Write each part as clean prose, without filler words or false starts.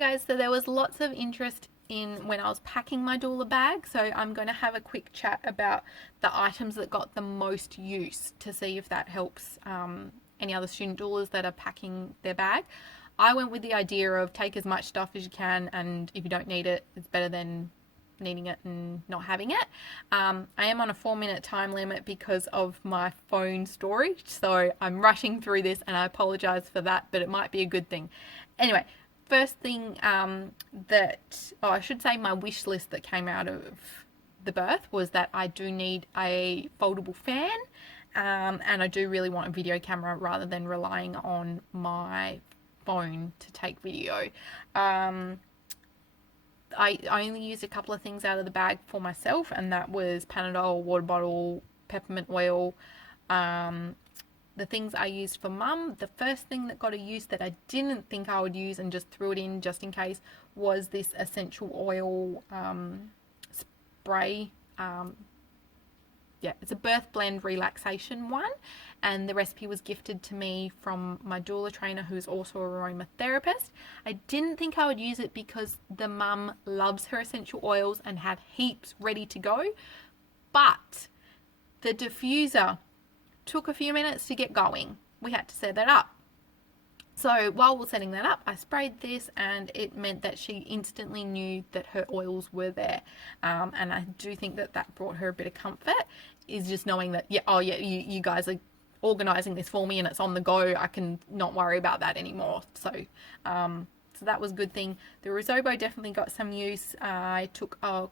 Guys, so there was lots of interest in when I was packing my doula bag, so I'm going to have a quick chat about the items that got the most use to see if that helps any other student doulas that are packing their bag. I went with the idea of take as much stuff as you can, and if you don't need it, it's better than needing it and not having it. I am on a 4-minute time limit because of my phone storage, so I'm rushing through this and I apologize for that, but it might be a good thing. Anyway, first thing I should say my wish list that came out of the birth was that I do need a foldable fan, and I do really want a video camera rather than relying on my phone to take video. I only used a couple of things out of the bag for myself, and that was Panadol, water bottle, peppermint oil. The things I used for mum, the first thing that got a use that I didn't think I would use and just threw it in just in case was this essential oil spray. It's a birth blend relaxation one, and the recipe was gifted to me from my doula trainer, who's also a aromatherapist. I didn't think I would use it because the mum loves her essential oils and had heaps ready to go, but the diffuser took a few minutes to get going. We had to set that up. So while we're setting that up, I sprayed this, and it meant that she instantly knew that her oils were there. And I do think that that brought her a bit of comfort, is just knowing that, you guys are organising this for me and it's on the go. I can not worry about that anymore. So that was a good thing. The Risobo definitely got some use. I took a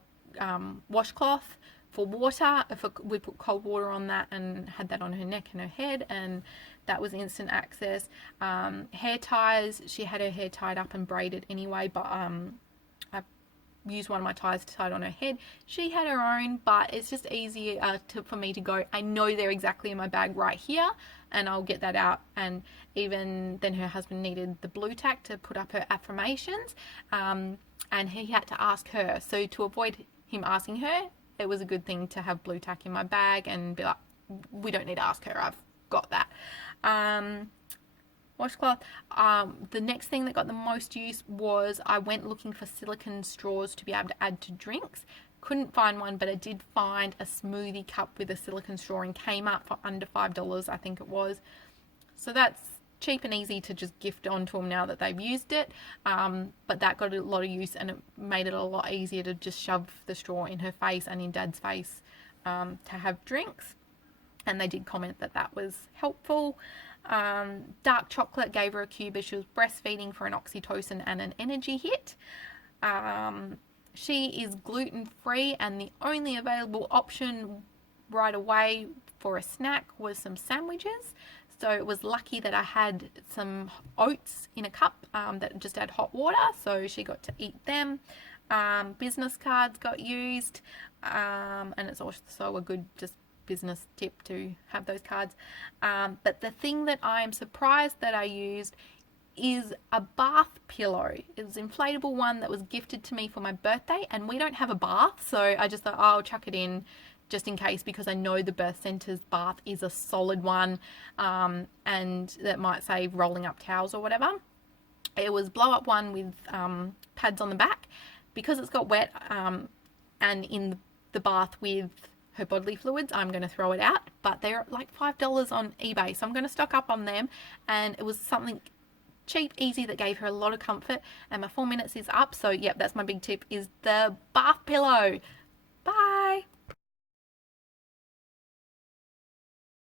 washcloth for water. We put cold water on that and had that on her neck and her head, and that was instant access. Hair ties, she had her hair tied up and braided anyway, but I used one of my ties to tie it on her head. She had her own, but it's just easier for me to go, I know they're exactly in my bag right here, and I'll get that out. And even then her husband needed the blue tack to put up her affirmations, and he had to ask her. So to avoid him asking her, it was a good thing to have blue tack in my bag and be like, we don't need to ask her, I've got that. Washcloth. The next thing that got the most use was I went looking for silicone straws to be able to add to drinks. Couldn't find one, but I did find a smoothie cup with a silicone straw in Kmart for under $5, I think it was. So that's cheap and easy to just gift onto them now that they've used it, but that got a lot of use, and it made it a lot easier to just shove the straw in her face and in Dad's face to have drinks, and they did comment that that was helpful. Dark chocolate gave her a cube as she was breastfeeding for an oxytocin and an energy hit. She is gluten free, and the only available option right away for a snack was some sandwiches. So it was lucky that I had some oats in a cup that just had hot water, so she got to eat them. Business cards got used, and it's also a good just business tip to have those cards. But the thing that I'm surprised that I used is a bath pillow. It was an inflatable one that was gifted to me for my birthday, and we don't have a bath, so I just thought, oh, I'll chuck it in just in case, because I know the birth centre's bath is a solid one, and that might save rolling up towels or whatever. It was blow up one with pads on the back. Because it's got wet and in the bath with her bodily fluids, I'm going to throw it out, but they're like $5 on eBay, so I'm going to stock up on them. And it was something cheap, easy, that gave her a lot of comfort, and my 4 minutes is up. So yep, that's my big tip, is the bath pillow.